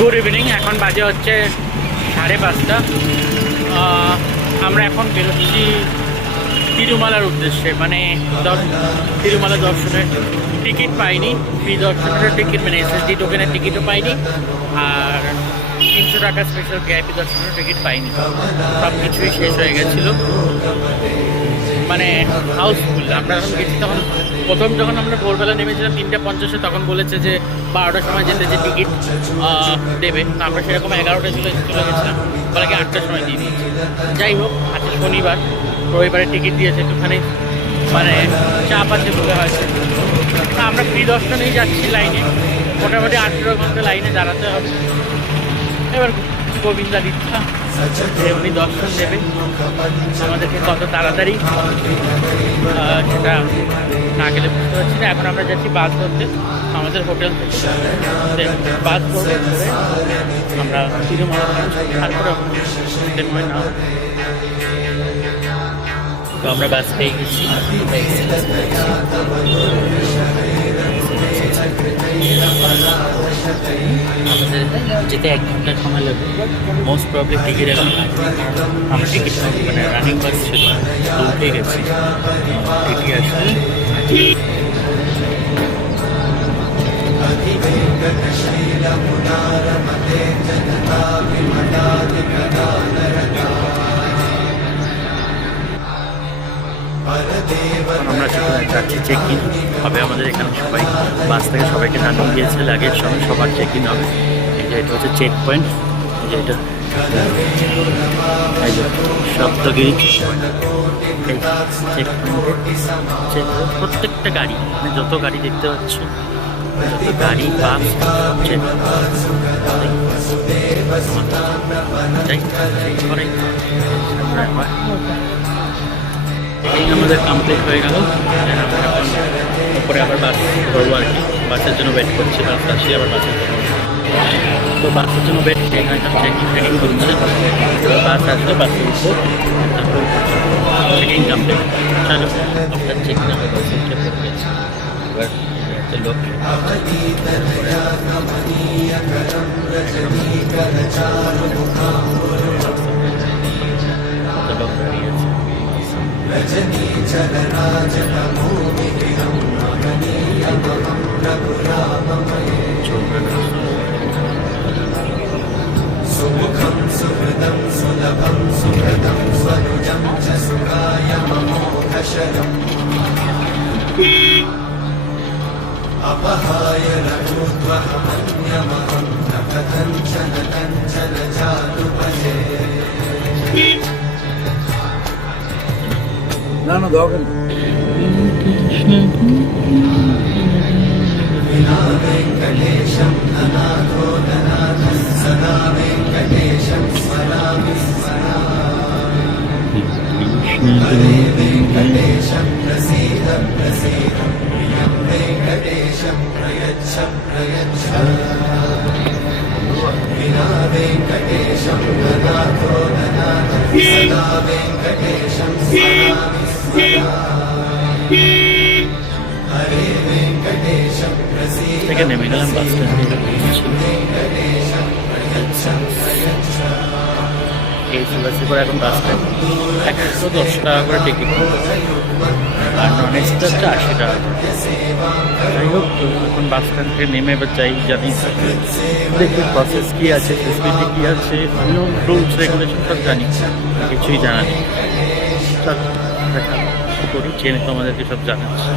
Good evening. এখন বাজে হচ্ছে 5:30। আমরা এখন বেরোচ্ছি তিরুমালার উদ্দেশ্যে। মানে তিরুমালা দর্শনের টিকিট পাইনি, ফ্রি দর্শনের টিকিট মানে SSD টোকেনের টিকিটও পাইনি, আর 300 টাকা স্পেশাল ভিআইপি দর্শনের টিকিট পাইনি। সব কিছুই শেষ হয়ে গেছিলো, মানে হাউসফুল। আমরা যখন গেছি তখন যখন আমরা ভোরবেলা নেমেছিলাম 3:50, তখন বলেছে যে 12টার সময় যেতে যে টিকিট দেবে। তো আমরা সেরকম 11টায় চলে গেছিলাম, বলে কি 8টার সময় দিয়ে দিয়েছি। যাই হোক, আজকে শনিবার, রবিবারে টিকিট দিয়েছে, একটুখানি মানে চাপ আছে বলে হয়েছে। তা আমরা ফ্রি দর্শনেই যাচ্ছি লাইনে, মোটামুটি 18 ঘন্টা লাইনে দাঁড়াতে হবে। এবার গোবিন্দার ইচ্ছা যে উনি দর্শন দেবে আমাদেরকে কত তাড়াতাড়ি, সেটা না গেলে বুঝতে পারছি না। এখন আমরা যাচ্ছি বাস ধরতে, আমাদের হোটেল থেকে বাস ধরে আমরা তিরুমালা, তারপরে না। তো আমরা বাস পেয়ে গেছি। আমাদের যেতে 1 ঘন্টার সময় লাগবে। মোস্ট প্রবলি টিকিট এখন আমরা টিকিট মানে রানিং বাস ছিল, তো উঠে গেছি। টিকিট আসলে আমরা যাচ্ছি, চেক ইন হবে আমাদের এখানে। সবাই বাস থেকে সবাইকে নামিয়ে দিয়েছে, লাগেজ সঙ্গে সবার চেক ইন হবে। এই যে এটা হচ্ছে চেক পয়েন্ট, যেটা এই যে সপ্তগিরি এই চেক পয়েন্টে প্রত্যেকটা গাড়ি, মানে যত গাড়ি দেখতে পাচ্ছ, যত গাড়ি বাস চেক এই আমাদের কমপ্লিট হয়ে গেল। উপরে আবার বাস ধরবো আর কি, বাসের জন্য ওয়েট করছি। বাস আসি আবার বাসের জন্য, তো বাসের জন্য ওয়েট চেকিং করছে। বাস আসলে বাসের উপর তারপর চেকিং কমপ্লিট। চলো আপনার চেকিং আমরা বাসে উঠে পড়ে গেছি। এবার লোক सुमुखं सुहृदं सुलभं सुहृदं स्वनुजं च सुखायममोघशरम् अपहाय रघुद्वहमन्यमहं न कथञ्चन कञ्चन जातुपजे ना दौड़ विना वेङ्कटेशं ननाथो ननाथः सदा वेङ्कटेशं स्मरामि स्मरामि हरे वेङ्कटेशं प्रसीद प्रसीद प्रियं वेङ्कटेशं प्रयच्छ प्रयच्छ विना वेङ्कटेशं ननाथो ननाथः सदा वेङ्कटेशं स्मरामि स्मरामि हरे वेङ्कटेशं থেকে নেমে গেলাম বাস স্ট্যান্ডে। এই বাসে করে এখন বাস স্ট্যান্ড 110 টাকা করে টিকিট, আর নন এসিটা হচ্ছে 80 টাকা। যাই হোক, এখন বাস স্ট্যান্ড থেকে নেমে এবার যাই, জানি দেখি প্রসেস কী আছে, ফেসিলিটি কী আছে, নিয়ম রুলস রেগুলেশন সব জানি, কিছুই জানা নেই। চল দেখা করি, চেনে তোমাদেরকে সব জানাচ্ছি।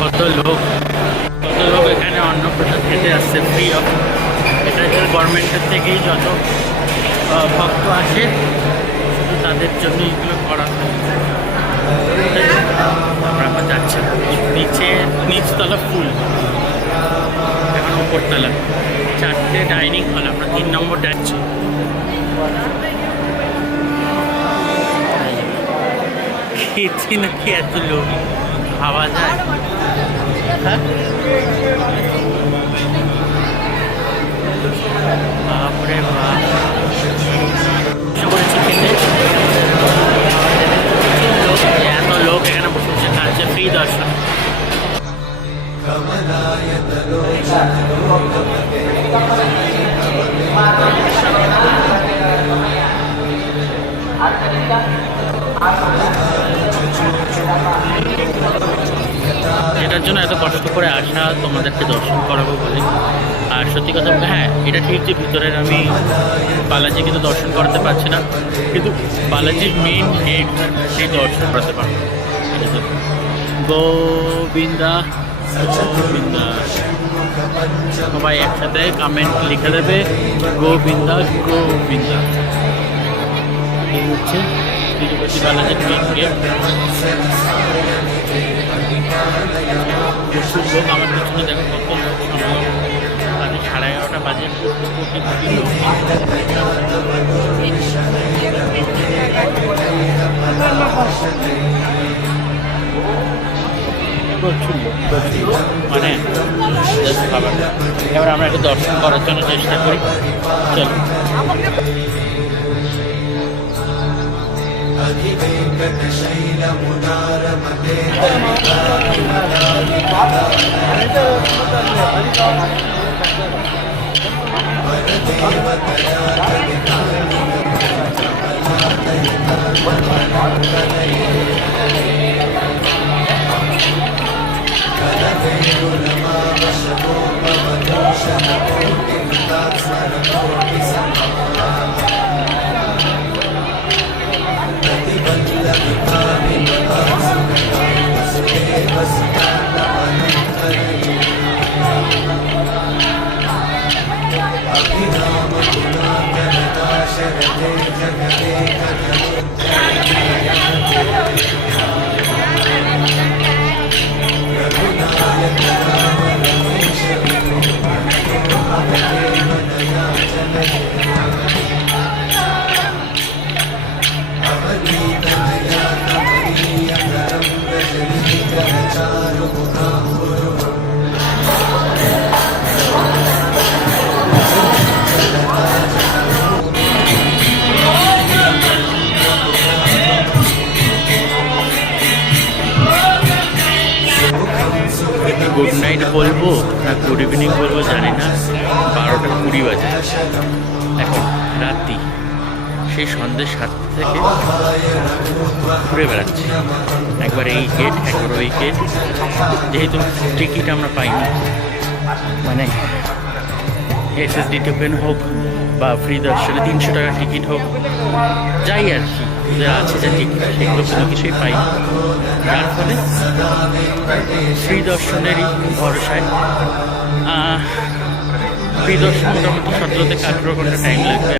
কত লোক এখানে অন্নপ্রসাদ খেতে আসছে ফ্রি অফ। এটা গভর্নমেন্টের থেকেই যত ভক্ত আসে শুধু তাদের জন্য এগুলো করা হয়। আমরা যাচ্ছি নিচতলা ফুল, এখন উপরতলা। 4টে ডাইনিং হল, আমরা 3 নম্বর যাচ্ছি। খেয়েছি নাকি এত লোক ভাবা যায়? হ্যাঁ, বাপরে বাপ, করেছি খেতে। এত লোক এখানে বসে বসে খাচ্ছে, ফ্রি দর্শন। এটার জন্য এত কষ্ট করে আসা, তোমাদেরকে দর্শন করাবো বলে। আর সত্যি কথা বলতে, হ্যাঁ এটা ঠিক যে ভিতরের আমি বালাজি কিন্তু দর্শন করাতে পারছি না, কিন্তু বালাজির মেইন গেট সেই দর্শন করাতে পারবো। গোবিন্দা গোবিন্দা, সবাই একসাথে কমেন্ট লিখে দেবে গোবিন্দা গোবিন্দা। এই হচ্ছে তিরুপতি বালাজির মেইন গেট। প্রচুর লোক, আমার পিছনে দেখো কত লোক সমাগম। আজ 11:30 বাজে, কোটি কোটি লোক। প্রচুর লোক, প্রচুর লোক, মানে just খাবার। এবার আমরা একটু দর্শন করার জন্য চেষ্টা করি, চলো। গুড নাইট বলবো না গুড ইভিনিং বলবো জানি না। 12:20 বাজে এখন, রাত্রি। সেই সন্ধ্যে 7 থেকে ঘুরে বেড়াচ্ছি, একবার এই গেট একবার ওই গেট। যেহেতু টিকিট আমরা পাইনি, মানে এসএসডি টোকেন হোক বা ফ্রি দর্শনে 300 টাকা টিকিট হোক, যাই আর কি, ওদের আছে যে টিকিট, সেগুলো কোনো কিছুই পাইনি। যার ফলে ফ্রি দর্শনেরই ভরসায়, ফ্রি দর্শন মোটামুটি 17 থেকে 18 ঘন্টা টাইম লাগবে।